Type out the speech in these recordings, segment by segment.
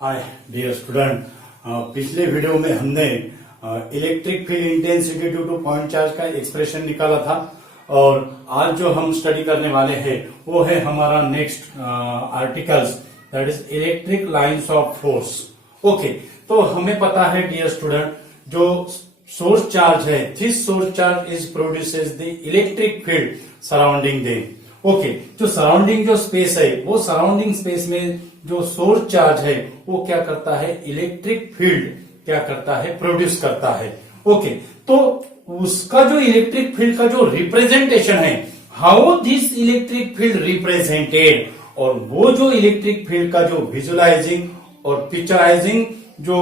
हाय dear student. पिछले video में हमने electric field intensity due to point charge का एक्सप्रेशन निकाला था और आज जो हम स्टडी करने वाले हैं वो है हमारा next articles, that is electric lines of force. Okay, तो हमें पता है डियर स्टूडेंट, जो सोर्स चार्ज है, this source charge is produces the electric field surrounding them. Okay, जो सराउंडिंग जो स्पेस है, वो सराउंडिंग स्पेस में जो सोर्स चार्ज है वो क्या करता है, इलेक्ट्रिक फील्ड क्या करता है, प्रोड्यूस करता है। ओके, तो उसका जो इलेक्ट्रिक फील्ड का जो रिप्रेजेंटेशन है, how this electric field represented, और वो जो इलेक्ट्रिक फील्ड का जो विजुअलाइजिंग और पिक्चराइजिंग जो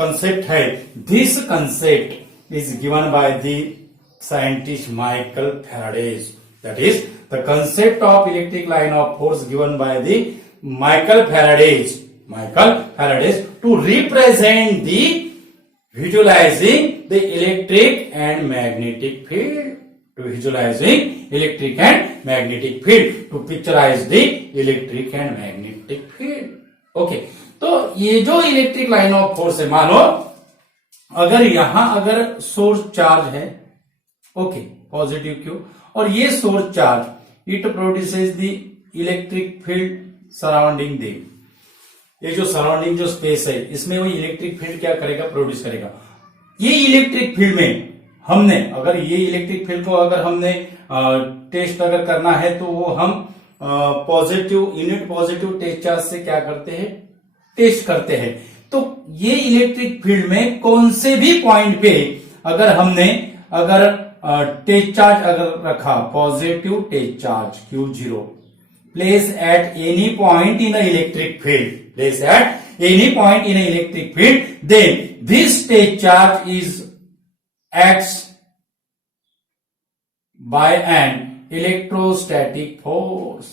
कंसेप्ट है, this concept is given by the scientist Michael Faraday's. That is the concept of electric line of force given by the Michael Faraday to represent the visualizing the electric and magnetic field, to visualizing electric and magnetic field, to picturize the electric and magnetic field. Okay, तो ये जो electric line of force है, मानो अगर यहां अगर source charge है, okay, positive Q, और ये source charge it produces the electric field surrounding them. ये जो सराउंडिंग जो स्पेस है, इसमें वो इलेक्ट्रिक फील्ड क्या करेगा, प्रोड्यूस करेगा। ये इलेक्ट्रिक फील्ड में हमने अगर ये इलेक्ट्रिक फील्ड को अगर हमने टेस्ट अगर करना है तो वो हम positive unit positive test charge से क्या करते हैं, टेस्ट करते हैं। तो ये इलेक्ट्रिक फील्ड में कौन से भी पॉइंट पे अगर हमने अगर टेस्ट चार्ज अगर रखा, positive test charge Q0 place at any point in electric field, place at any point in electric field, then this test charge is acts by an electrostatic force.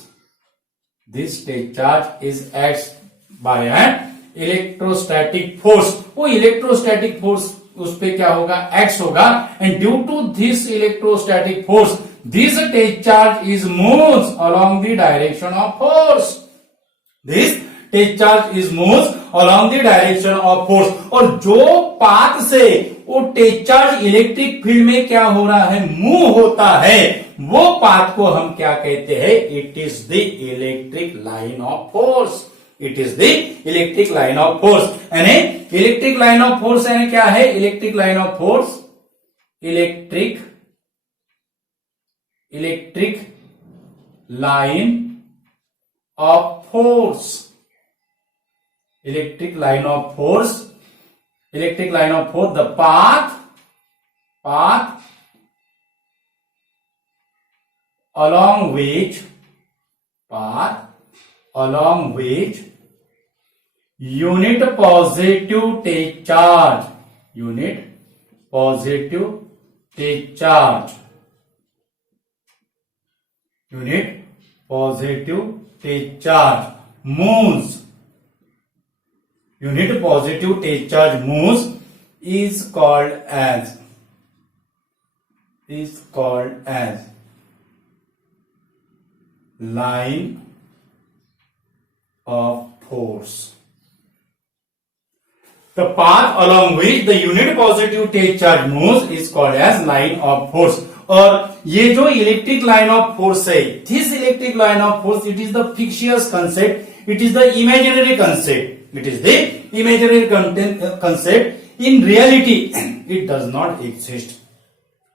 This test charge is acts by an electrostatic force. वो electrostatic force उस पे क्या होगा, X होगा, and due to this electrostatic force this test charge is moves along the direction of force. This test charge is moves along the direction of force. और जो path से वो टेस्ट चार्ज इलेक्ट्रिक फील्ड में क्या हो रहा है, move होता है, वो पाथ को हम क्या कहते हैं, it is the electric line of force. It is the electric line of force. यानी इलेक्ट्रिक लाइन ऑफ फोर्स यानी क्या है, electric line of force, electric line of force, electric line of force, electric line of force, the path along which unit positive take charge, unit positive take charge, unit positive take charge moves, unit positive take charge moves is called as line of force. The path along which the unit positive take charge moves is called as line of force. और ये जो electric line of force है, this electric line of force, it is the fictitious concept, it is the imaginary concept, it is the imaginary concept. In reality it does not exist.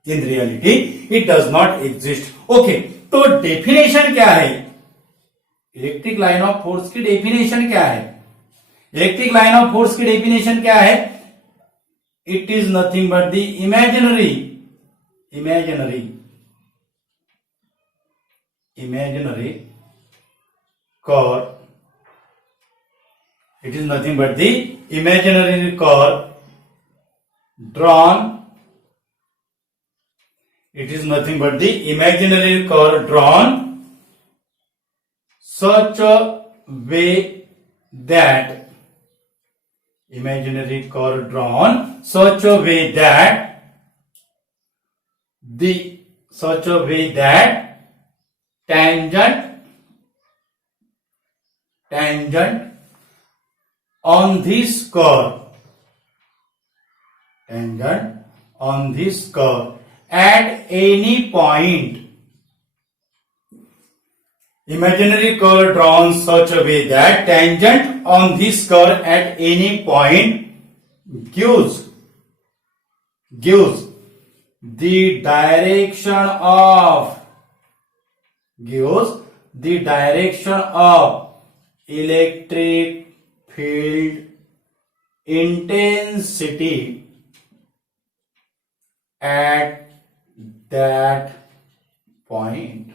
In reality it does not exist. Okay, तो definition क्या है, electric line of force की definition क्या है, electric line of force की definition क्या है, it is nothing but the imaginary curve, it is nothing but the imaginary curve drawn, it is nothing but the imaginary curve drawn such a way that, imaginary curve drawn such a way that tangent on this curve, tangent on this curve at any point. Imaginary curve drawn such a way that tangent on this curve at any point gives the direction of electric field intensity at that point.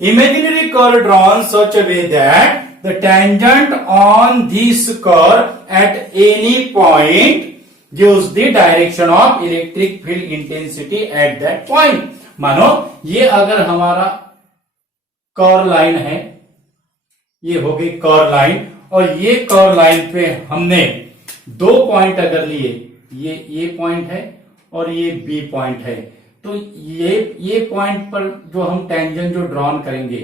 Imaginary curve drawn such a way that the tangent on this curve at any point gives the direction of electric field intensity at that point. मानो ये अगर हमारा curve line है, ये हो गई curve line, और ये कर्व लाइन पे हमने दो पॉइंट अगर लिए, ये पॉइंट है और ये बी पॉइंट है, तो ये पॉइंट पर जो हम टेंजेंट जो ड्रॉन करेंगे,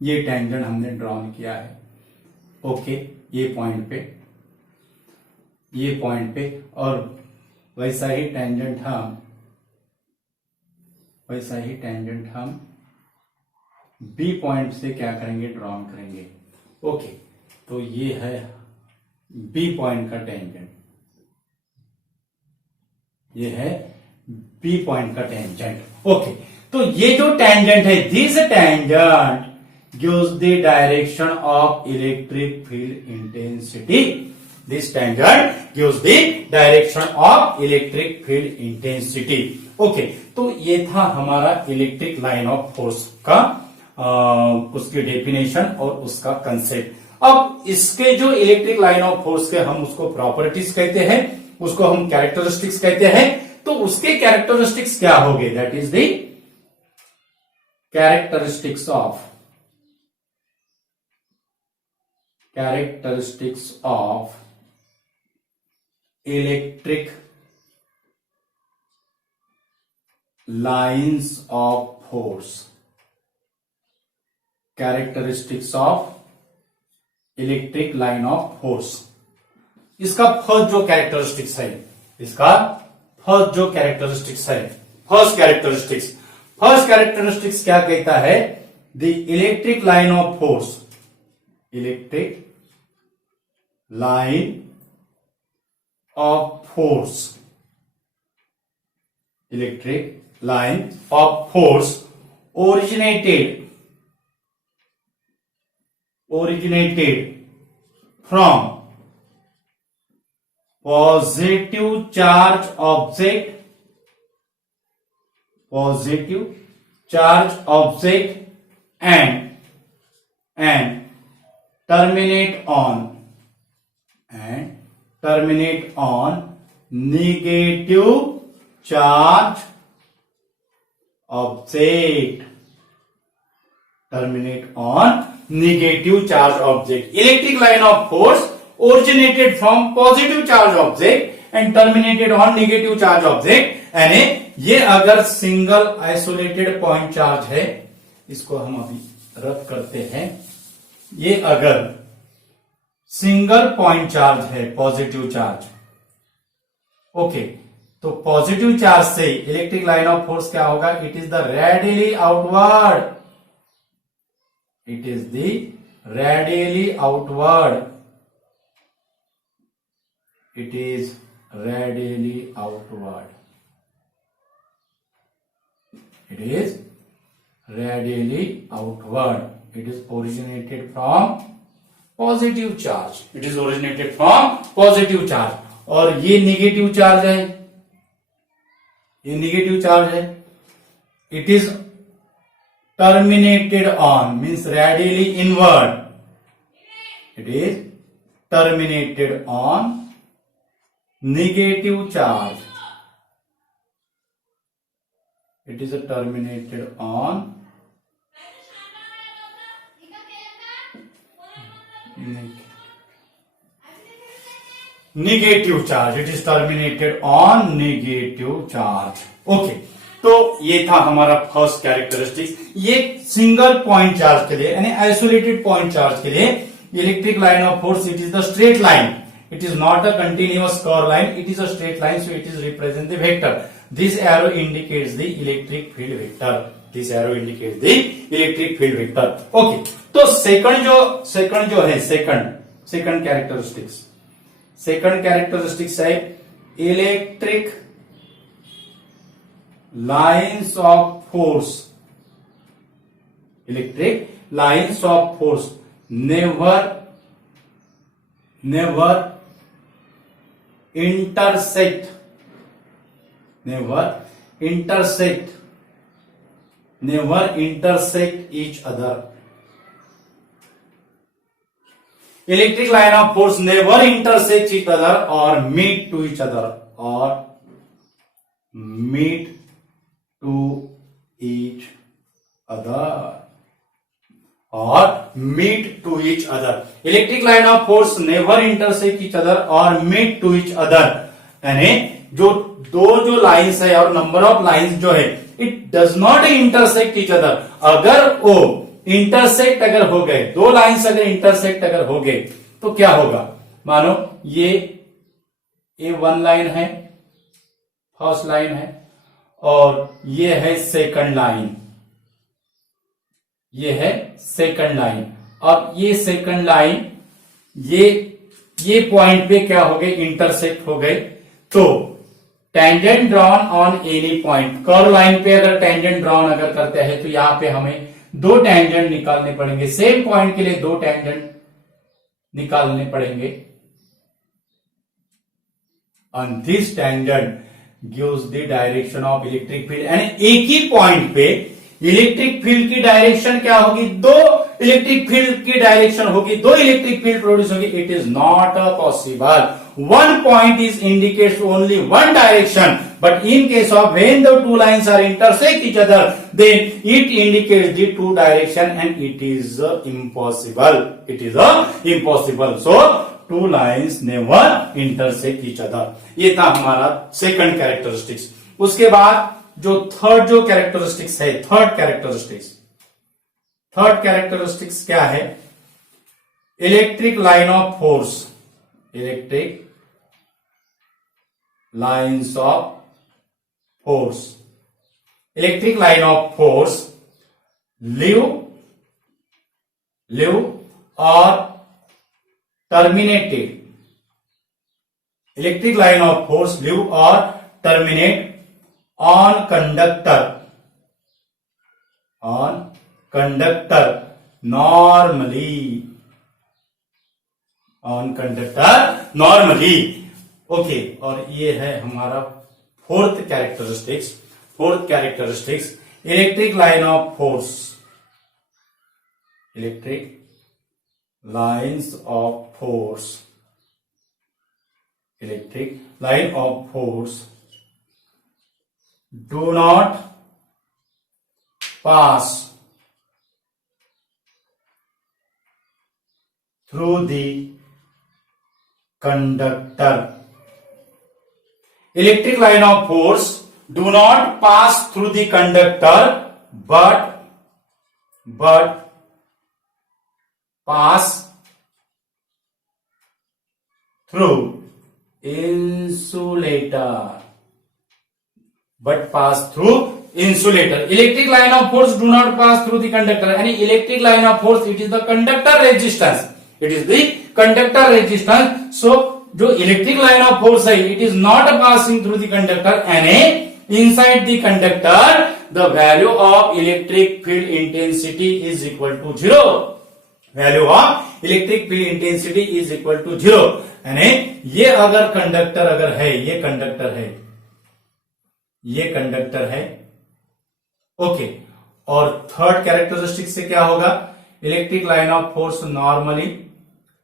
ये टेंजेंट हमने ड्रॉन किया है, ओके, ये पॉइंट पे, और वैसा ही टेंजेंट हम बी पॉइंट से क्या करेंगे, ड्रॉन करेंगे, ओके। तो ये है बी पॉइंट का टेंजेंट, ये है बी पॉइंट का टेंजेंट, ओके। तो ये जो टेंजेंट है, this tangent gives the direction of electric field intensity, this tangent gives the direction of electric field intensity, okay. तो ये था हमारा इलेक्ट्रिक लाइन ऑफ फोर्स का उसकी डेफिनेशन और उसका कंसेप्ट। अब इसके जो इलेक्ट्रिक लाइन ऑफ फोर्स के हम उसको प्रॉपर्टीज कहते हैं, उसको हम कैरेक्टरिस्टिक्स कहते हैं। तो उसके कैरेक्टरिस्टिक्स क्या हो गए, that is the characteristics of electric lines of force, characteristics of electric line of force. इसका फर्स्ट जो कैरेक्टरिस्टिक्स है, फर्स्ट कैरेक्टरिस्टिक्स क्या कहता है, the electric line of force, electric line of force originated from positive charge object and terminate on negative charge object, Electric line of force originated from positive charge object and terminated on negative charge object, यानी ये अगर single isolated point charge है, इसको हम अभी रद्द करते हैं, ये अगर सिंगल पॉइंट चार्ज है, पॉजिटिव चार्ज, ओके, तो पॉजिटिव चार्ज से इलेक्ट्रिक लाइन ऑफ फोर्स क्या होगा, it is the radially outward, it is originated from positive charge, और ये नेगेटिव चार्ज है, it is terminated on, means radially inward, it is terminated on negative charge, negative charge, okay. तो ये था हमारा first characteristics. ये single point charge के लिए, यानी आइसोलेटेड पॉइंट चार्ज के लिए electric line of force, it is the straight line. It is not a continuous curved line. It is a straight line, so it is represent the vector. This arrow indicates the electric field vector. This arrow indicates the electric field vector. Okay. तो second जो है second characteristics है electric lines of force. Electric lines of force never intersect each other. Electric line of force never intersect each other or meet to each other Electric line of force never intersect each other or meet to each other. यानी जो lines है और number of lines जो है it does not intersect each other. अगर वो intersect अगर हो गए, दो लाइन्स अगर इंटरसेक्ट अगर हो गए तो क्या होगा? मानो ये वन लाइन है, फर्स्ट लाइन है, और ये है सेकंड लाइन. ये है सेकंड लाइन. अब ये सेकंड लाइन ये पॉइंट पे क्या हो गए? इंटरसेक्ट हो गए. तो tangent drawn on any point, curve line पे अगर टेंजेंट ड्रॉन अगर करते हैं तो यहां पे हमें दो टेंजेंट निकालने पड़ेंगे. सेम पॉइंट के लिए दो टेंजेंट निकालने पड़ेंगे. and this tangent gives the direction of electric field. यानी एक ही पॉइंट पे इलेक्ट्रिक फील्ड की डायरेक्शन क्या होगी? दो इलेक्ट्रिक फील्ड की डायरेक्शन होगी, दो इलेक्ट्रिक फील्ड प्रोड्यूस होगी. It is not possible. One point is indicates only one direction, but in case of when the two lines are intersect each other, then it indicates the two direction and it is impossible. It is impossible. So two lines never intersect each other. ये था हमारा second characteristics. उसके बाद जो third characteristics है, third characteristics क्या है? Electric line of force. Electric lines of force. Electric line of force live or terminated. Electric line of force live or terminate on conductor normally. Okay. और ये है हमारा fourth characteristics electric line of force. Electric lines of force. Electric line of force do not pass through the conductor. Electric line of force do not pass through the conductor but pass through insulator. Electric line of force do not pass through the conductor. Any electric line of force, it is the conductor resistance. So जो electric line of force है it is not passing through the conductor and inside the conductor the value of electric field intensity is equal to 0. Value of electric field intensity is equal to 0. यानी ये अगर conductor अगर है, ये conductor है. Okay. और third characteristic से क्या होगा? Electric line of force normally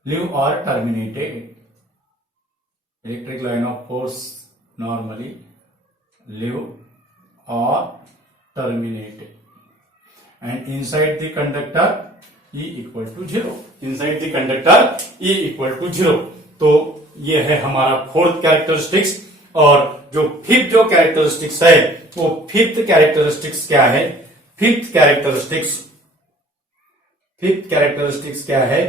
live और terminated. Electric line of force normally live or terminated, and inside the conductor E equal to 0. Inside the conductor E equal to 0. तो ये है हमारा fourth characteristics. और जो फिफ्थ कैरेक्टरिस्टिक्स है वो fifth characteristics क्या है? फिफ्थ कैरेक्टरिस्टिक्स क्या है?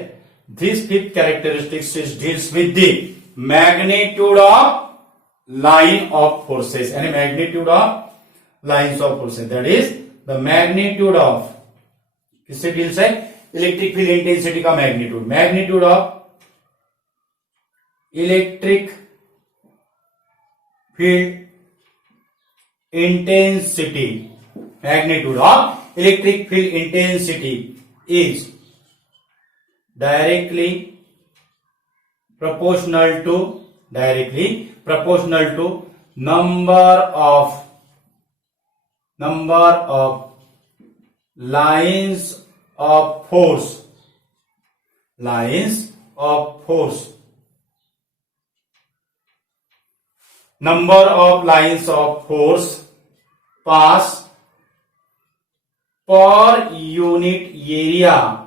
This fifth characteristics is deals with the magnitude of line of forces, and magnitude of lines of forces, that is the magnitude of, किससे deals है, इलेक्ट्रिक फील्ड इंटेंसिटी का magnitude, magnitude of electric field intensity, magnitude of electric field intensity is directly proportional to number of lines of force number of lines of force pass per unit area,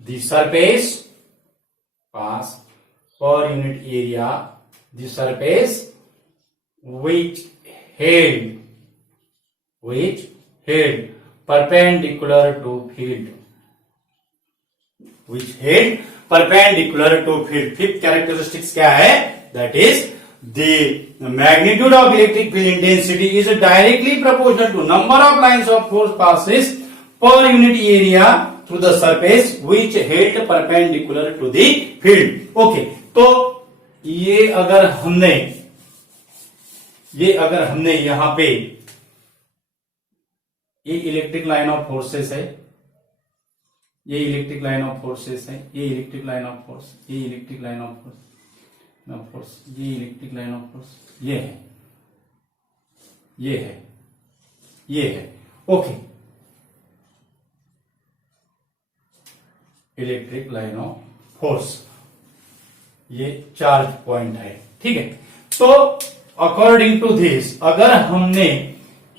the surface, pass per unit area the surface which held perpendicular to field, fifth characteristics क्या है, that is the magnitude of electric field intensity is directly proportional to number of lines of force passes per unit area through the surface which held perpendicular to the field. Okay, तो ये अगर हमने यहां पे ये electric line of forces है, ये electric line of forces है, ये इलेक्ट्रिक लाइन ऑफ फोर्स, ये इलेक्ट्रिक लाइन ऑफ फोर्स, ये इलेक्ट्रिक लाइन ऑफ फोर्स, ये है okay, electric line of force, ये चार्ज पॉइंट है, ठीक है। तो अकॉर्डिंग टू दिस अगर हमने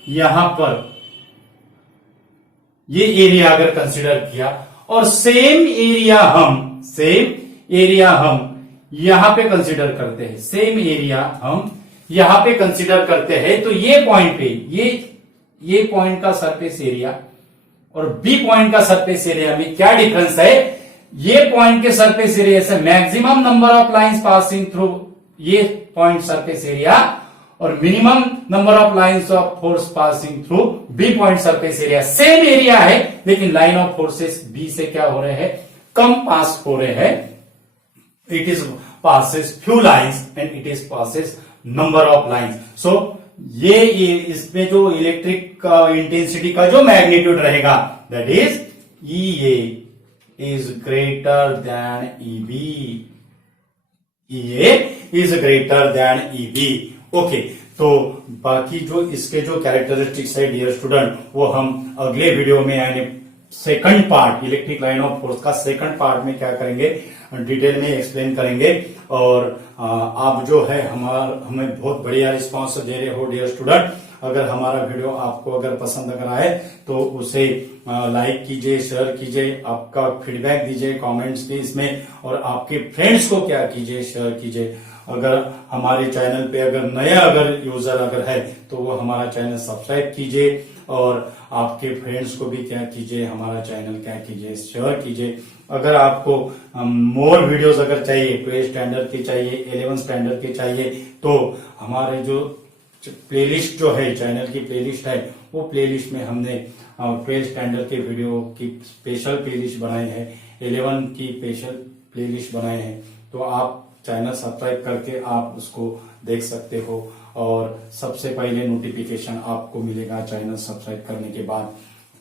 यहां पर ये एरिया अगर कंसिडर किया और सेम एरिया हम यहां पे कंसिडर करते हैं, सेम एरिया हम यहां पे कंसिडर करते हैं, तो ये पॉइंट पे ये पॉइंट का सरफेस एरिया और बी पॉइंट का सरफेस एरिया में क्या डिफरेंस है, ये पॉइंट के सरफेस एरिया से maximum number of lines passing through ये पॉइंट सरफेस एरिया और minimum number of lines of force passing through B point surface area, same area है लेकिन लाइन ऑफ फोर्सेस बी से क्या हो रहे हैं, कम पास हो रहे हैं, it is passes few lines and it is passes number of lines. So ये इसमें जो इलेक्ट्रिक का इंटेंसिटी का जो मैग्नीट्यूड रहेगा that is EA is greater than EB, EA is greater than EB। Okay, तो बाकी जो इसके जो कैरेक्टरिस्टिक्स है डियर स्टूडेंट वो हम अगले वीडियो में यानी second part electric line of force का सेकंड पार्ट में क्या करेंगे, डिटेल में एक्सप्लेन करेंगे। और आप जो है हमें बहुत बढ़िया रिस्पांस दे रहे हो डियर स्टूडेंट। अगर हमारा वीडियो आपको अगर पसंद अगर आए तो उसे लाइक कीजिए, शेयर कीजिए, आपका फीडबैक दीजिए कमेंट्स भी इसमें, और आपके फ्रेंड्स को क्या कीजिए, शेयर कीजिए। अगर हमारे चैनल पे अगर नया अगर यूजर अगर है तो वो हमारा चैनल सब्सक्राइब कीजिए और आपके फ्रेंड्स को भी क्या कीजिए, हमारा चैनल क्या कीजिए, शेयर कीजिए। अगर आपको मोर वीडियोस अगर चाहिए, 12 स्टैंडर्ड के चाहिए, 11 स्टैंडर्ड के चाहिए, तो हमारे जो प्लेलिस्ट जो है चैनल की प्लेलिस्ट है वो प्लेलिस्ट में हमने 12 स्टैंडर्ड के वीडियो की स्पेशल प्लेलिस्ट बनाई है, 11 की स्पेशल प्लेलिस्ट बनाए हैं। तो आप चैनल सब्सक्राइब करके आप उसको देख सकते हो और सबसे पहले नोटिफिकेशन आपको मिलेगा चैनल सब्सक्राइब करने के बाद।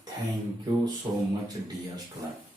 Thank you so much dear student.